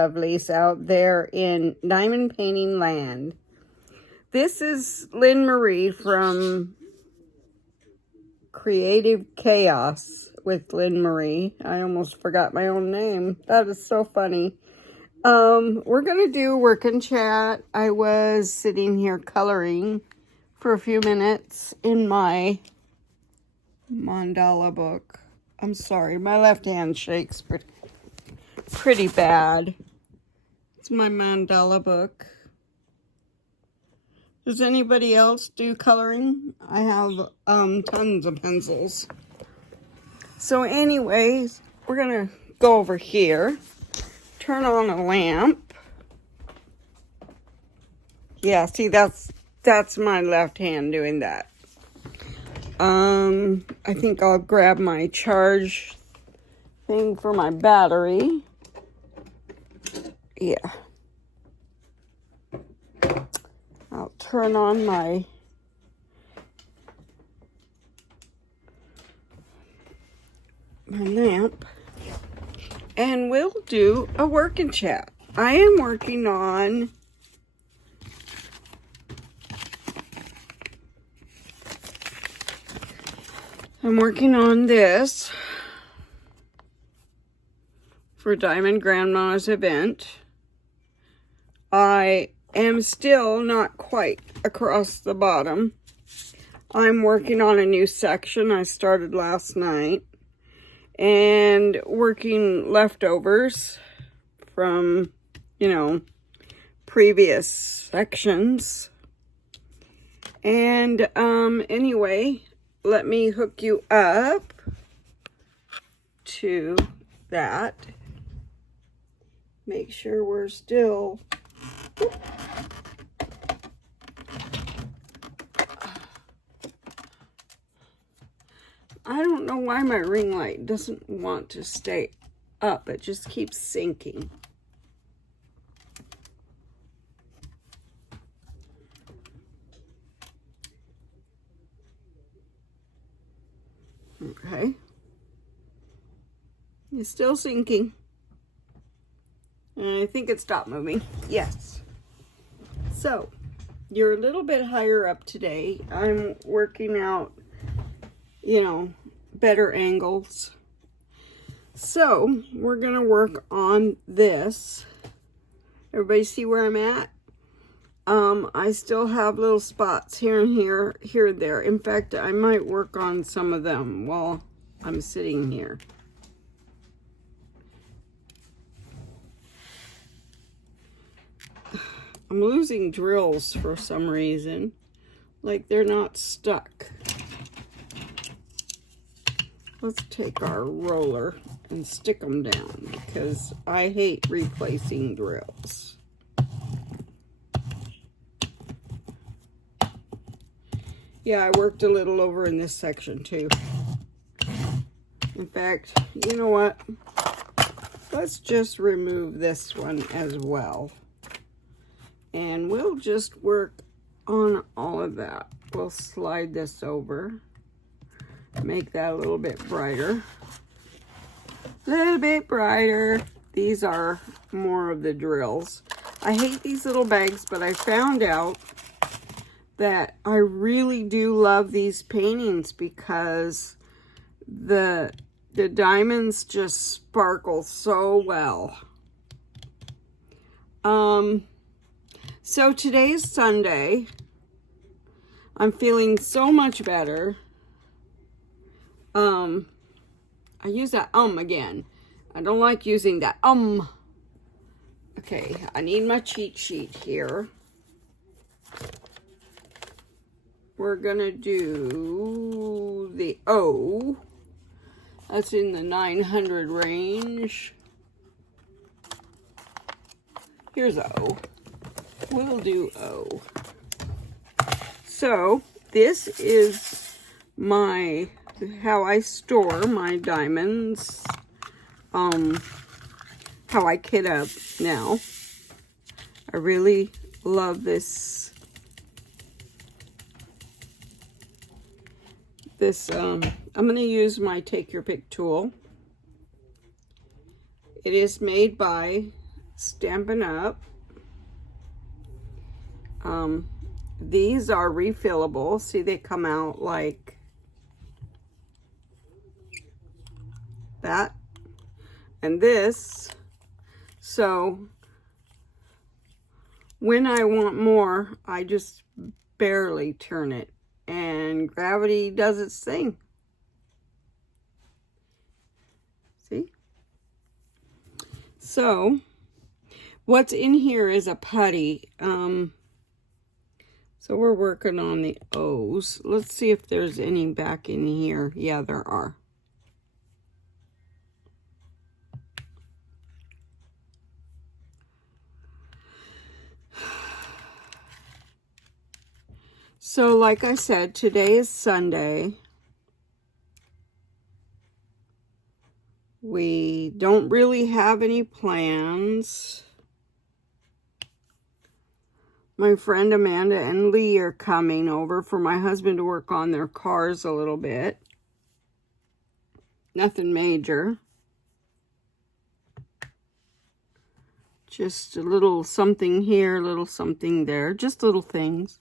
lovelies out there in diamond painting land. This is Lynn Marie from Creative Chaos with Lynn Marie. I almost forgot my own name. That is so funny. We're going to do work and chat. I was sitting here coloring for a few minutes in my mandala book. I'm sorry, my left hand shakes pretty bad. It's my mandala book. Does anybody else do coloring? I have tons of pencils. So anyways, we're going to go over here. Turn on a lamp. Yeah, see, that's my left hand doing that. I think I'll grab my charge thing for my battery. Yeah. I'll turn on my lamp. And we'll do a work and chat. I am working on this for Diamond Grandma's event. I am still not quite across the bottom. I'm working on a new section I started last night. And working leftovers from, previous sections. And, anyway, let me hook you up to that. Make sure we're still... I don't know why my ring light doesn't want to stay up. It just keeps sinking. Okay. It's still sinking. And I think it stopped moving. Yes. So, you're a little bit higher up today. I'm working out, better angles. So, we're going to work on this. Everybody see where I'm at? I still have little spots here and here and there. In fact, I might work on some of them while I'm sitting here. I'm losing drills for some reason. Like they're not stuck. Let's take our roller and stick them down because I hate replacing drills. Yeah, I worked a little over in this section too. In fact, you know what? Let's just remove this one as well. And we'll just work on all of that. We'll slide this over. Make that a little bit brighter. A little bit brighter. These are more of the drills. I hate these little bags, but I found out that I really do love these paintings because the diamonds just sparkle so well. So today's Sunday. I'm feeling so much better. I use that again. I don't like using that Okay, I need my cheat sheet here. We're gonna do the O. That's in the 900 range. Here's O. We'll do O. So, this is how I store my diamonds. How I kit up now. I really love this. I'm going to use my Take Your Pick tool. It is made by Stampin' Up. These are refillable. See, they come out like that. And this, so when I want more, I just barely turn it, and gravity does its thing. See? So, what's in here is a putty. So we're working on the O's. Let's see if there's any back in here. Yeah, there are. So like I said, today is Sunday. We don't really have any plans. My friend Amanda and Lee are coming over for my husband to work on their cars a little bit. Nothing major. Just a little something here, a little something there. Just little things.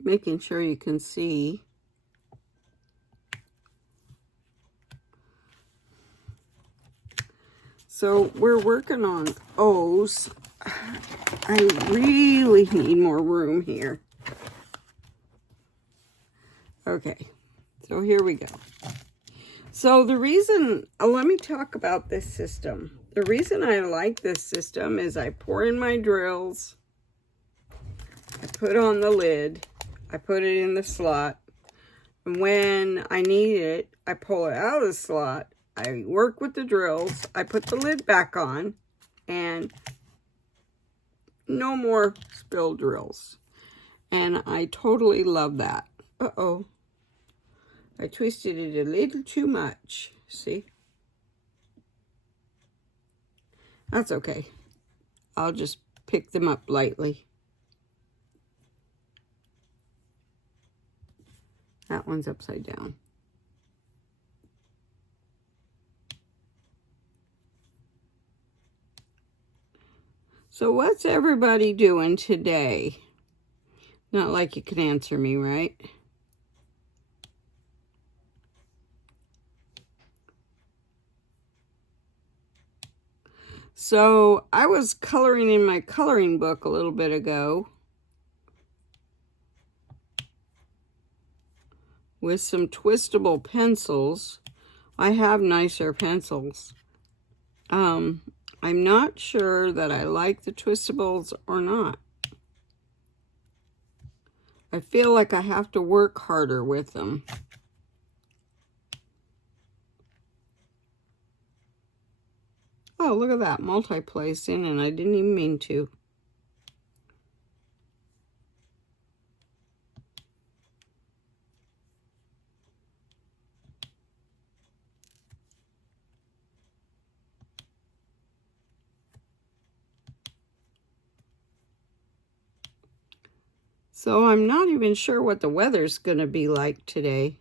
Making sure you can see. So we're working on O's. I really need more room here. Okay, so here we go. So the reason, let me talk about this system. The reason I like this system is I pour in my drills, I put on the lid, I put it in the slot, and when I need it, I pull it out of the slot, I work with the drills, I put the lid back on, and no more spilled drills. And I totally love that. Uh-oh. I twisted it a little too much. See? That's okay. I'll just pick them up lightly. That one's upside down. So what's everybody doing today? Not like you can answer me, right? So I was coloring in my coloring book a little bit ago with some twistable pencils. I have nicer pencils. I'm not sure that I like the twistables or not. I feel like I have to work harder with them. Oh, look at that, multi-placing, and I didn't even mean to. So I'm not even sure what the weather's going to be like today.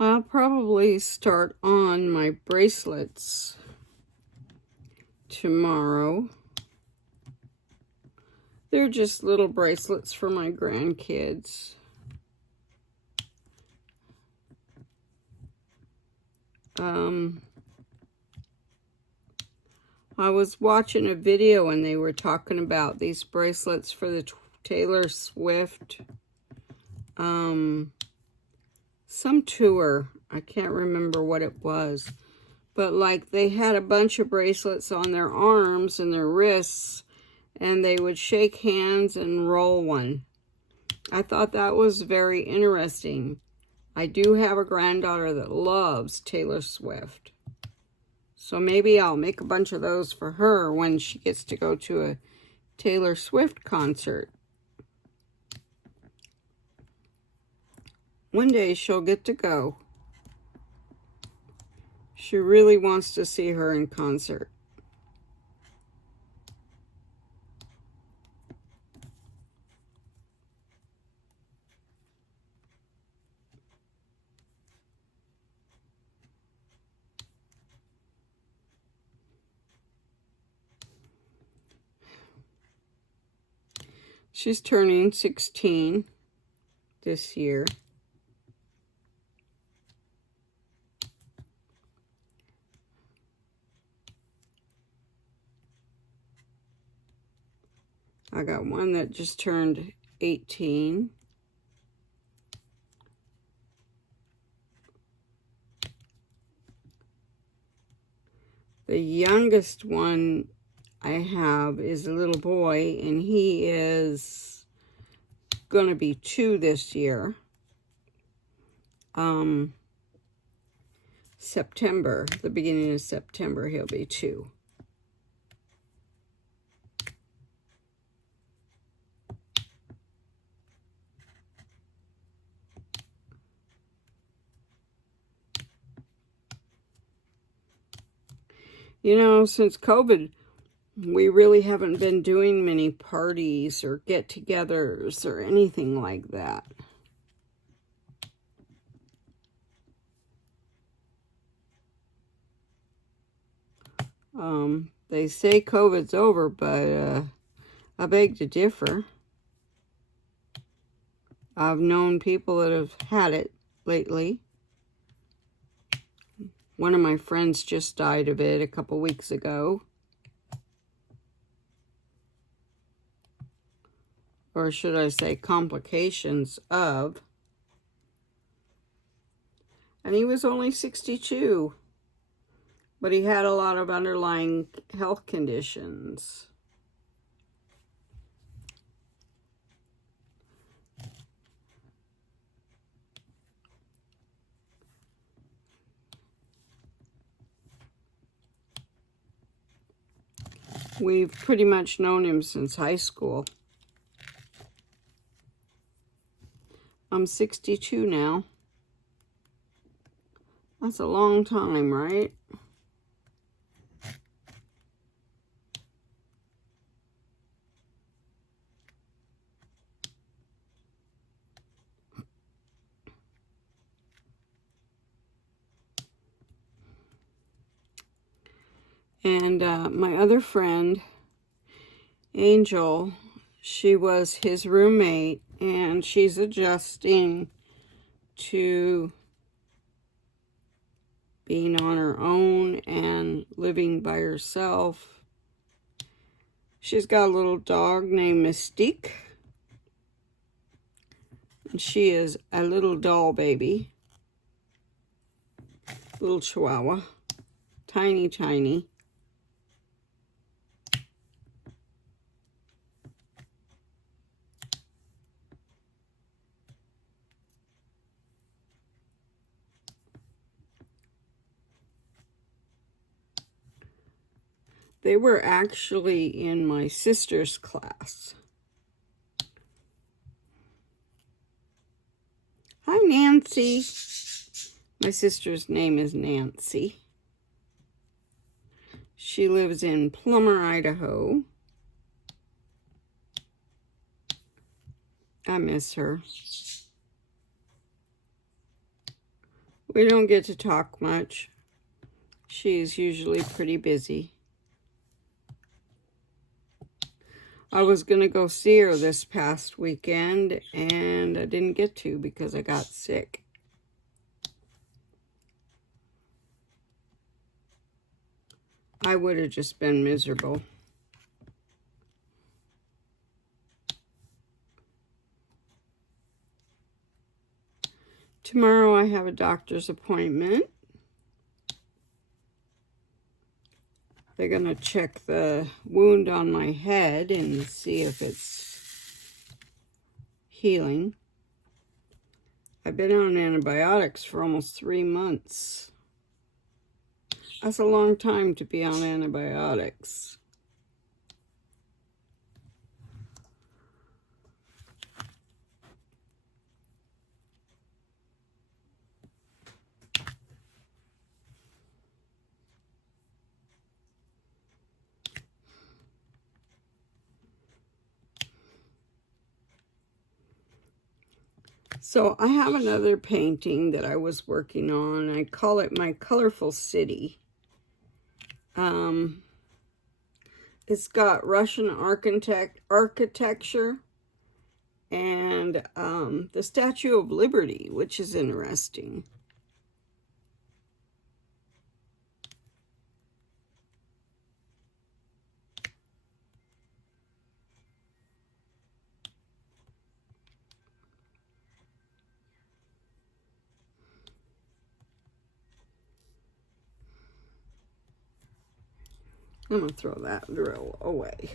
I'll probably start on my bracelets tomorrow. They're just little bracelets for my grandkids. I was watching a video and they were talking about these bracelets for the Taylor Swift, some tour. I can't remember what it was. But like they had a bunch of bracelets on their arms and their wrists, and they would shake hands and roll one. I thought that was very interesting. I do have a granddaughter that loves Taylor Swift. So maybe I'll make a bunch of those for her when she gets to go to a Taylor Swift concert. One day she'll get to go. She really wants to see her in concert. She's turning 16 this year. I got one that just turned 18. The youngest one I have is a little boy, and he is going to be 2 this year. September, the beginning of September, he'll be 2. You know, since COVID, we really haven't been doing many parties or get-togethers or anything like that. They say COVID's over, but I beg to differ. I've known people that have had it lately. One of my friends just died of it a couple weeks ago. Or should I say complications of. And he was only 62. But he had a lot of underlying health conditions. We've pretty much known him since high school. I'm 62 now. That's a long time, right? And my other friend, Angel, she was his roommate, and she's adjusting to being on her own and living by herself. She's got a little dog named Mystique, and she is a little doll baby, little chihuahua, tiny, tiny. They were actually in my sister's class. Hi, Nancy. My sister's name is Nancy. She lives in Plummer, Idaho. I miss her. We don't get to talk much. She's usually pretty busy. I was going to go see her this past weekend, and I didn't get to because I got sick. I would have just been miserable. Tomorrow I have a doctor's appointment. They're going to check the wound on my head and see if it's healing. I've been on antibiotics for almost 3 months. That's a long time to be on antibiotics. So I have another painting that I was working on. I call it my colorful city. It's got Russian architecture and the Statue of Liberty, which is interesting. I'm going to throw that drill away.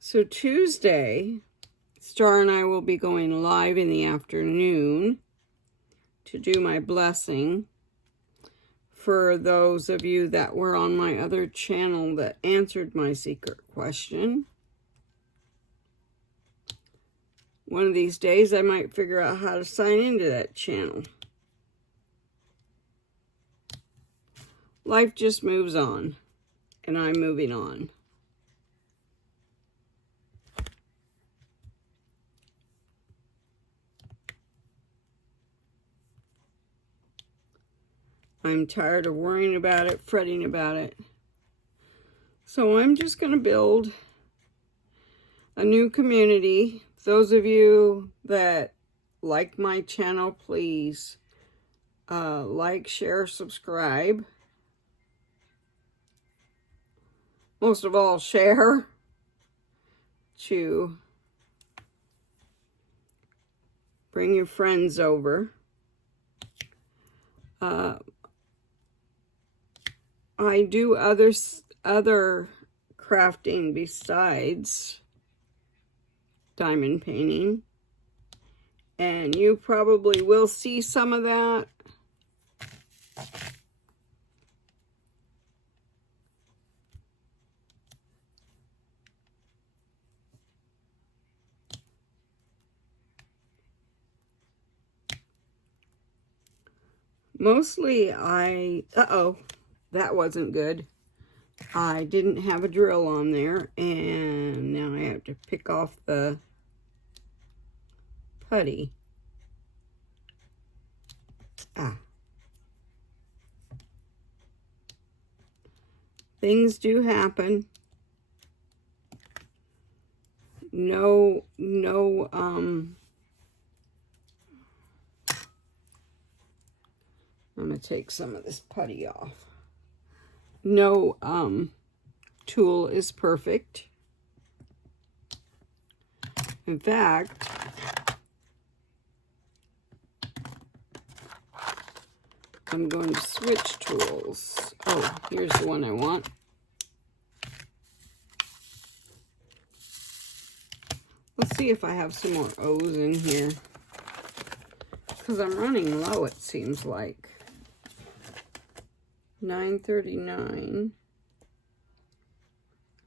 So Tuesday, Star and I will be going live in the afternoon to do my blessing. For those of you that were on my other channel that answered my secret question. One of these days I might figure out how to sign into that channel. Life just moves on, and I'm moving on. I'm tired of worrying about it, fretting about it. So I'm just going to build a new community. Those of you that like my channel, please like, share, subscribe. Most of all, share to bring your friends over. I do other crafting besides diamond painting, and you probably will see some of that. Mostly uh-oh, that wasn't good. I didn't have a drill on there, and now I have to pick off the putty. Things do happen. I'm going to take some of this putty off. No tool is perfect. In fact, I'm going to switch tools. Oh, here's the one I want. Let's see if I have some more O's in here, because I'm running low, it seems like. 939.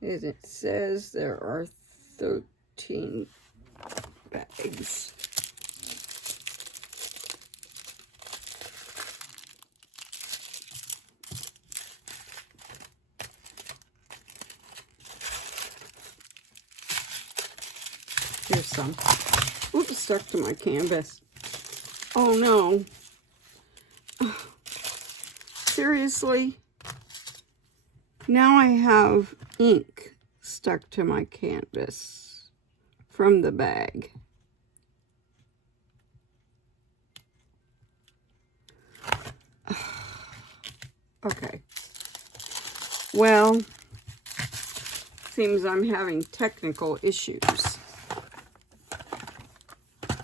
As it says, there are 13 bags. Here's some. Oops, stuck to my canvas. Oh no. Seriously? Now I have ink stuck to my canvas from the bag. Okay. Well, seems I'm having technical issues.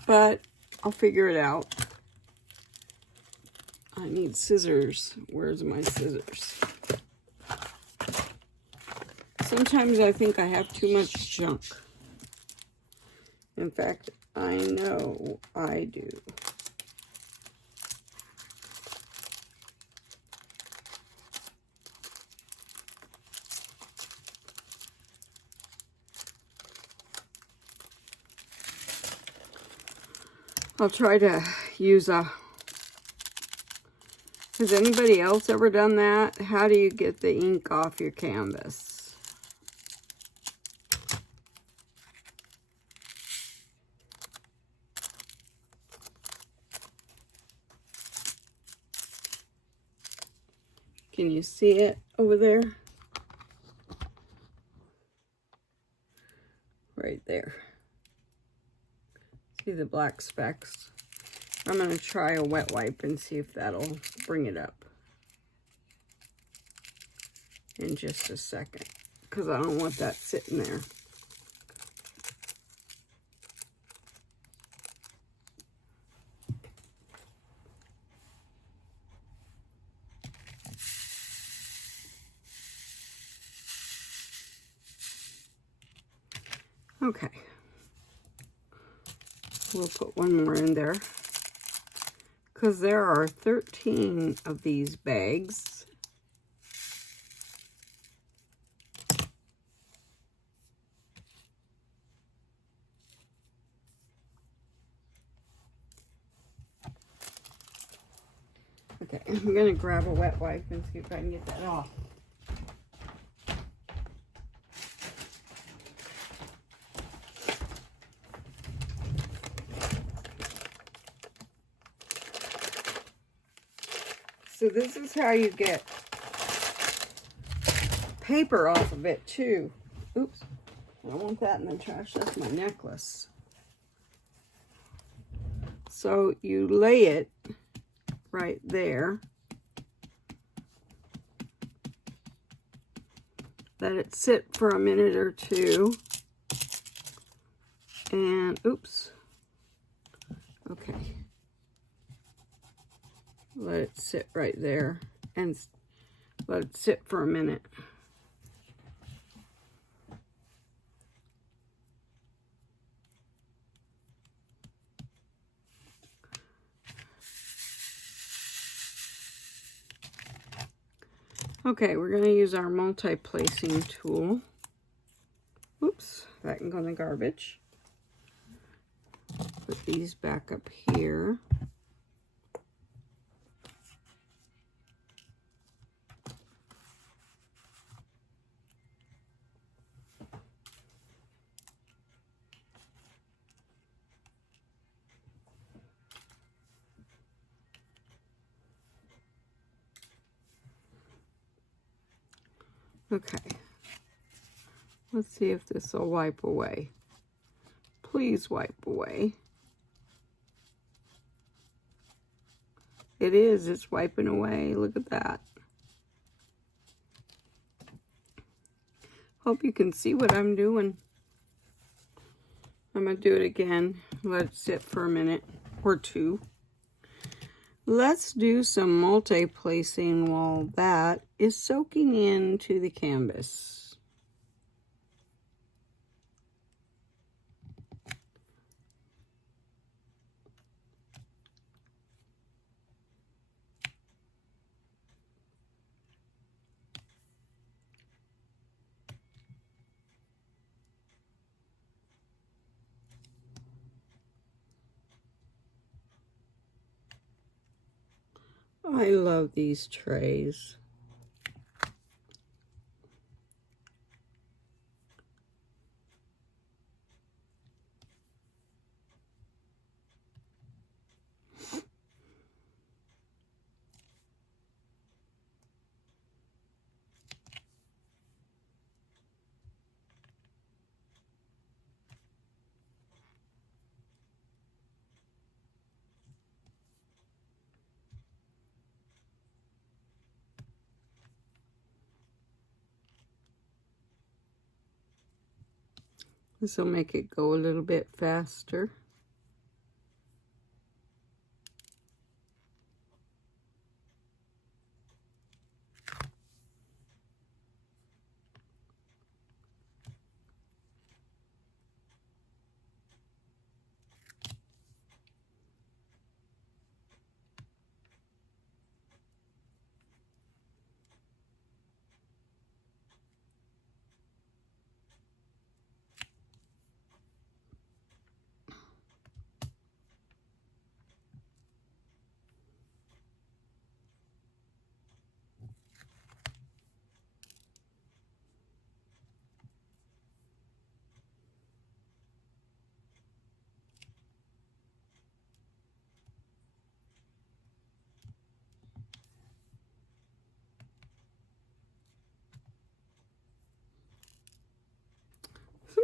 But I'll figure it out. I need scissors. Where's my scissors? Sometimes I think I have too much junk. In fact, I know I do. I'll try to use a... Has anybody else ever done that? How do you get the ink off your canvas? Can you see it over there? Right there. See the black specks? I'm going to try a wet wipe and see if that'll bring it up in just a second, because I don't want that sitting there. Okay. We'll put one more in there, because there are 13 of these bags. Okay, I'm going to grab a wet wipe and see if I can get that off. So this is how you get paper off of it too. Oops, I don't want that in the trash. That's my necklace. So you lay it right there. Let it sit for a minute or two. And, oops. Okay. Let it sit right there and let it sit for a minute. Okay, we're going to use our multi-placing tool. Oops, that can go in the garbage. Put these back up here. Okay, let's see if this will wipe away. Please wipe away. It is, it's wiping away. Look at that. Hope you can see what I'm doing. I'm going to do it again. Let it sit for a minute or two. Let's do some multi-placing while that is soaking into the canvas. I love these trays. This will make it go a little bit faster.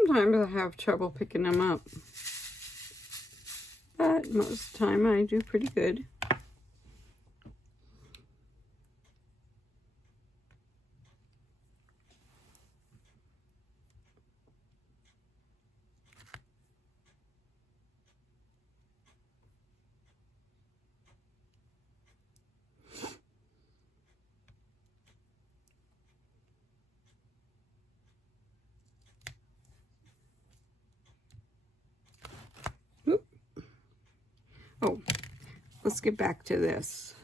Sometimes I have trouble picking them up, but most of the time I do pretty good. Oop. Oh, let's get back to this.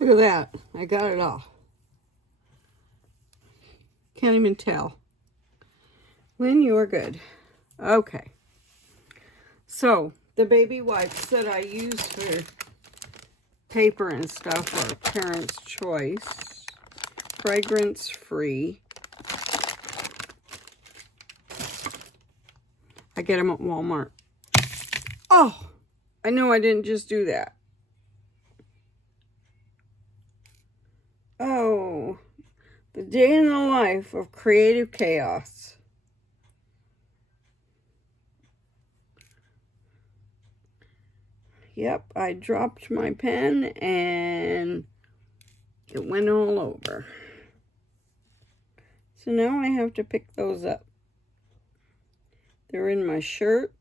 Look at that. I got it all. Can't even tell. When you're good. Okay. So, the baby wipes that I use for paper and stuff are Parents' Choice. Fragrance free. I get them at Walmart. Oh! I know I didn't just do that. Oh, the day in the life of creative chaos. Yep, I dropped my pen and it went all over. So now I have to pick those up. They're in my shirt.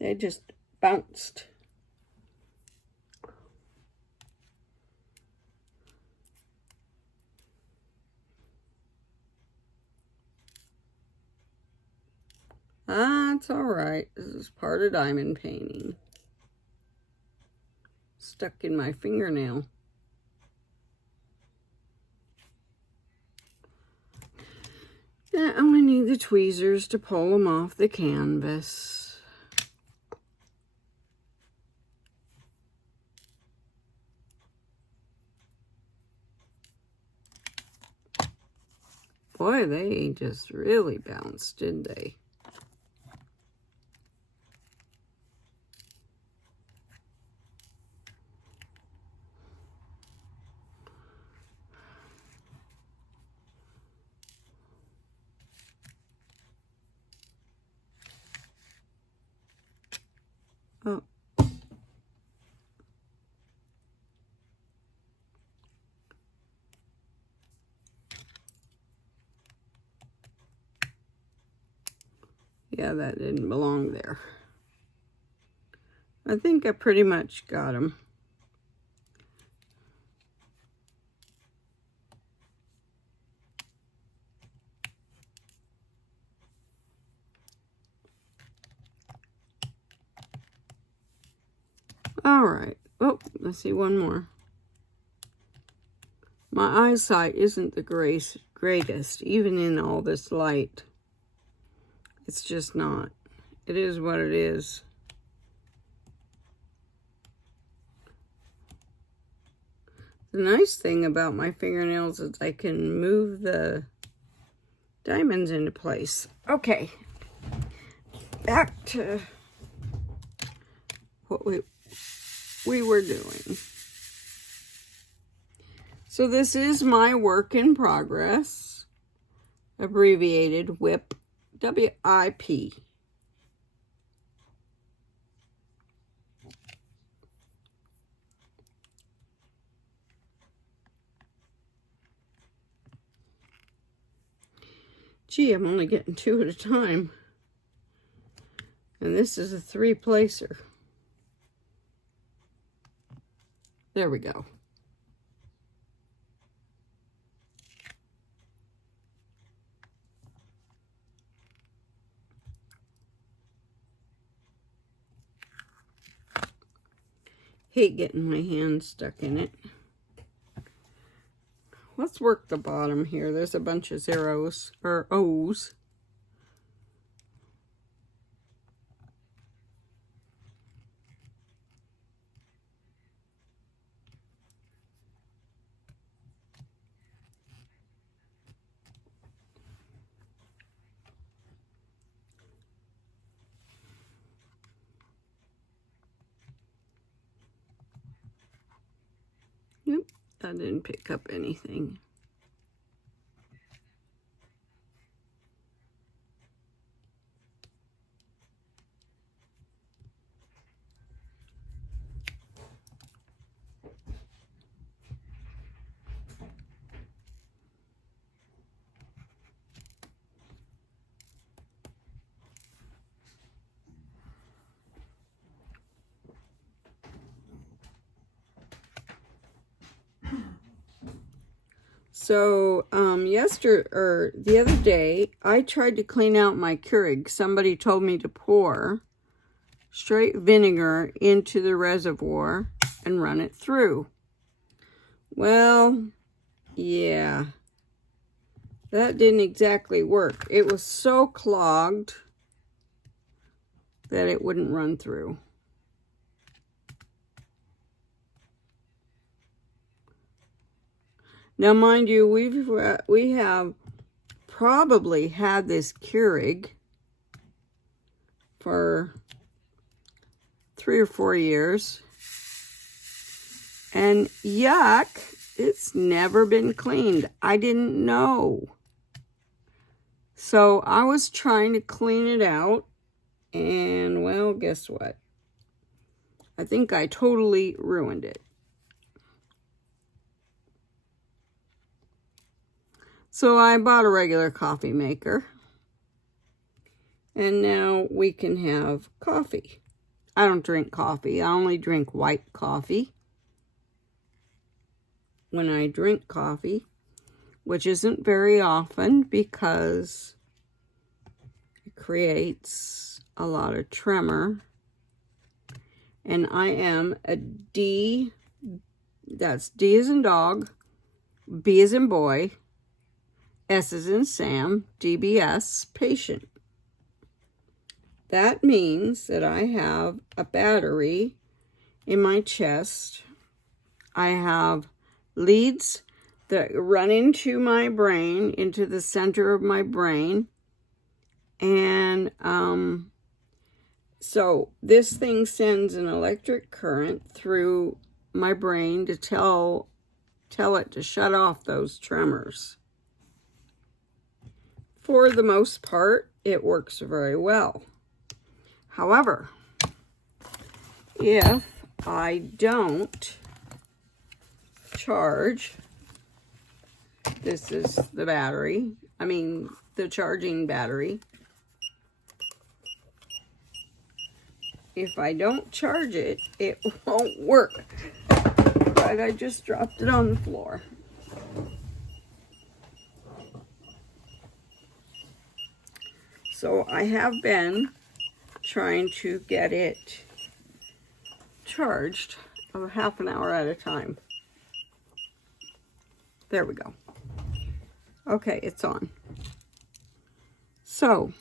They just bounced. That's all right. This is part of diamond painting. Stuck in my fingernail. Now I need the tweezers to pull them off the canvas. Boy, they just really bounced, didn't they? Oh. Yeah, that didn't belong there. I think I pretty much got them. All right. Oh, let's see one more. My eyesight isn't the greatest, even in all this light. It's just not. It is what it is. The nice thing about my fingernails is I can move the diamonds into place. Okay, back to we were doing. So this is my work in progress, abbreviated WIP, W-I-P. Gee, I'm only getting 2 at a time. And this is a 3-placer. There we go. Hate getting my hand stuck in it. Let's work the bottom here. There's a bunch of zeros, or O's. Nope, that didn't pick up anything. So, the other day, I tried to clean out my Keurig. Somebody told me to pour straight vinegar into the reservoir and run it through. Well, yeah, that didn't exactly work. It was so clogged that it wouldn't run through. Now, mind you, we have probably had this Keurig for 3 or 4 years. And yuck, it's never been cleaned. I didn't know. So I was trying to clean it out. And, well, guess what? I think I totally ruined it. So I bought a regular coffee maker. And now we can have coffee. I don't drink coffee. I only drink white coffee when I drink coffee, which isn't very often because it creates a lot of tremor. And I am a D, that's D as in dog, B as in boy, S as in Sam, DBS patient. That means that I have a battery in my chest. I have leads that run into my brain, into the center of my brain. And so this thing sends an electric current through my brain to tell it to shut off those tremors. For the most part, it works very well. However, if I don't charge, this is the battery, the charging battery. If I don't charge it, it won't work. But I just dropped it on the floor. So I have been trying to get it charged a half an hour at a time. There we go. Okay, it's on. So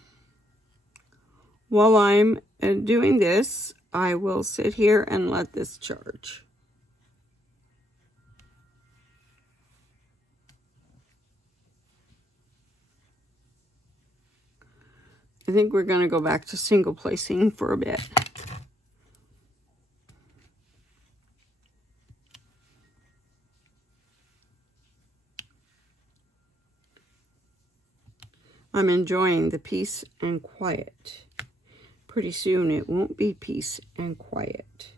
while I'm doing this, I will sit here and let this charge. I think we're going to go back to single placing for a bit. I'm enjoying the peace and quiet. Pretty soon it won't be peace and quiet.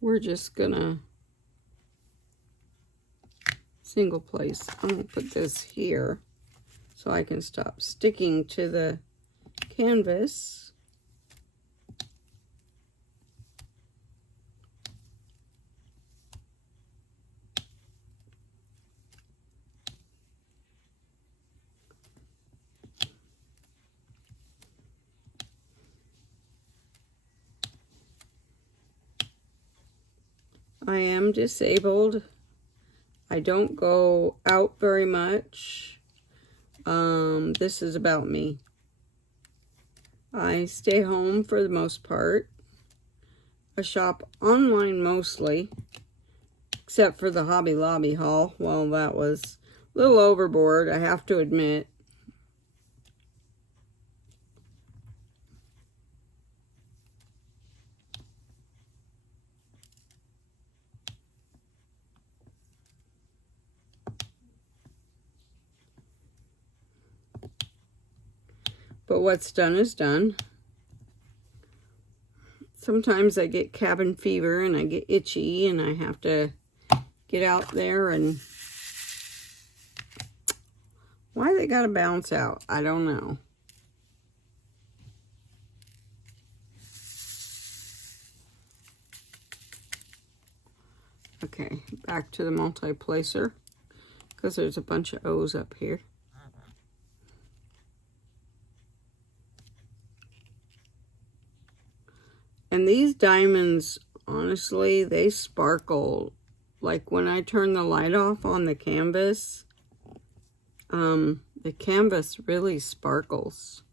We're just gonna single place. I'm gonna put this here so I can stop sticking to the canvas. I am disabled. I don't go out very much. This is about me. I stay home for the most part. I shop online mostly, except for the Hobby Lobby haul. Well, that was a little overboard, I have to admit. But what's done is done. Sometimes I get cabin fever and I get itchy and I have to get out there and... Why they gotta bounce out, I don't know. Okay, back to the multi-placer, because there's a bunch of O's up here. And these diamonds, honestly, they sparkle. Like when I turn the light off on the canvas really sparkles.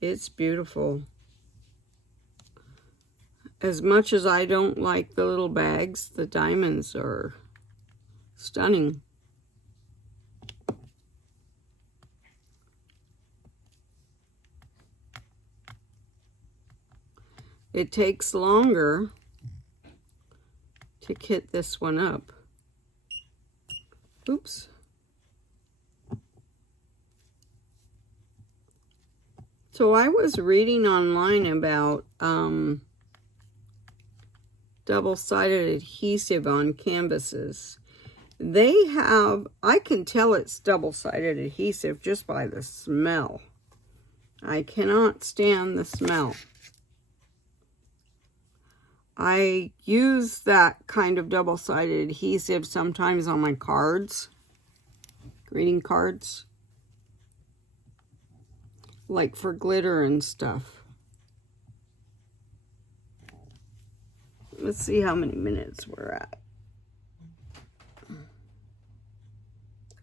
It's beautiful. As much as I don't like the little bags, the diamonds are stunning. It takes longer to kit this one up. Oops. So I was reading online about double-sided adhesive on canvases. They have, I can tell it's double-sided adhesive just by the smell. I cannot stand the smell. I use that kind of double-sided adhesive sometimes on my cards, greeting cards, like for glitter and stuff. Let's see how many minutes we're at.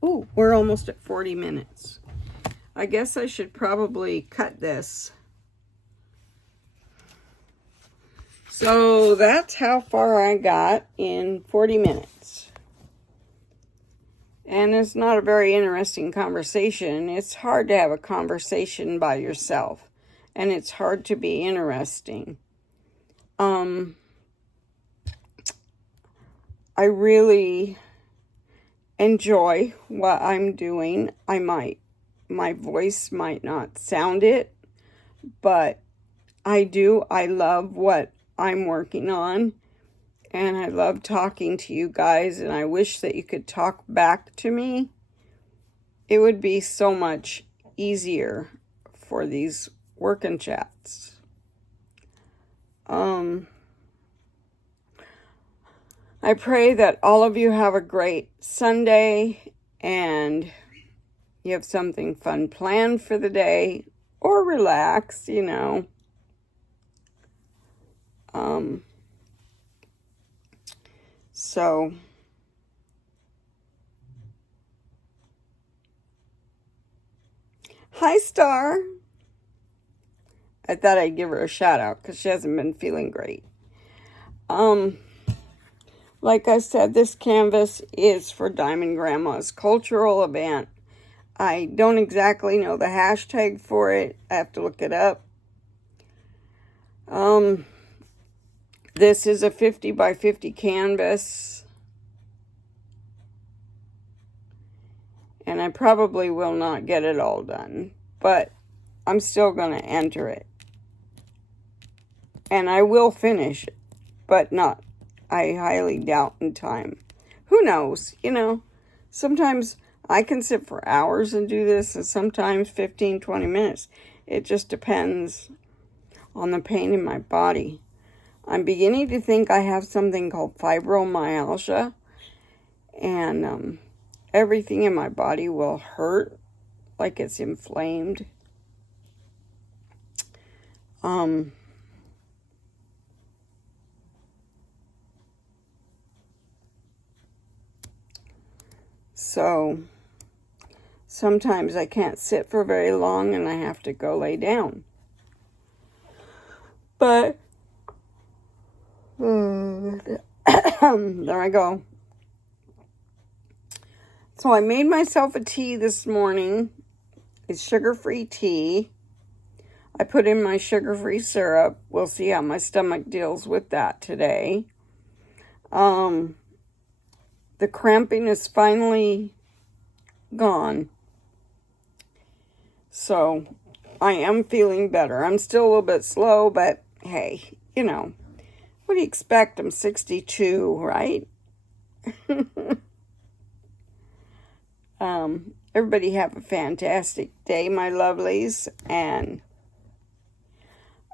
Oh, we're almost at 40 minutes. I guess I should probably cut this. So that's how far I got in 40 minutes. And it's not a very interesting conversation. It's hard to have a conversation by yourself. And it's hard to be interesting. I really enjoy what I'm doing. My voice might not sound it, but I love what I'm working on, and I love talking to you guys, and I wish that you could talk back to me. It would be so much easier for these working chats. I pray that all of you have a great Sunday and you have something fun planned for the day, or relax, you know. So hi, Star. I thought I'd give her a shout out because she hasn't been feeling great. Like I said, this canvas is for Diamond Grandma's cultural event. I don't exactly know the hashtag for it. I have to look it up. This is a 50 by 50 canvas. And I probably will not get it all done, but I'm still going to enter it. And I will finish it, but not, I highly doubt, in time. Who knows, you know, sometimes I can sit for hours and do this, and sometimes 15, 20 minutes. It just depends on the pain in my body. I'm beginning to think I have something called fibromyalgia, and everything in my body will hurt like it's inflamed. So sometimes I can't sit for very long and I have to go lay down. But there I go. So I made myself a tea this morning. It's sugar-free tea. I put in my sugar-free syrup. We'll see how my stomach deals with that today. The cramping is finally gone. So I am feeling better. I'm still a little bit slow, but hey, you know, what do you expect? I'm 62, right? Everybody have a fantastic day, my lovelies, and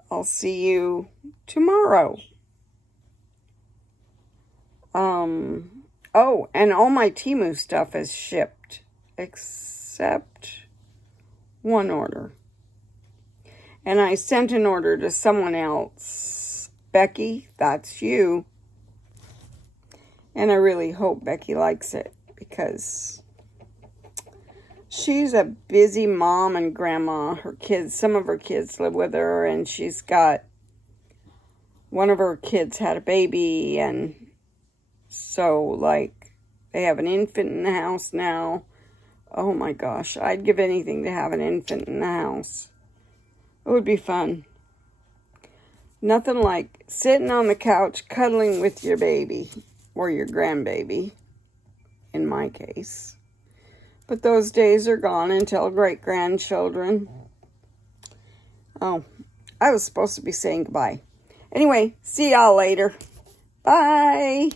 I'll see you tomorrow. Oh, and all my Temu stuff is shipped, except one order. And I sent an order to someone else. Becky, that's you. And I really hope Becky likes it, because she's a busy mom and grandma. Her kids, some of her kids live with her, and she's got, one of her kids had a baby, and so, like, they have an infant in the house now. Oh my gosh, I'd give anything to have an infant in the house. It would be fun. Nothing like sitting on the couch cuddling with your baby, or your grandbaby, in my case. But those days are gone until great-grandchildren. Oh, I was supposed to be saying goodbye. Anyway, see y'all later. Bye.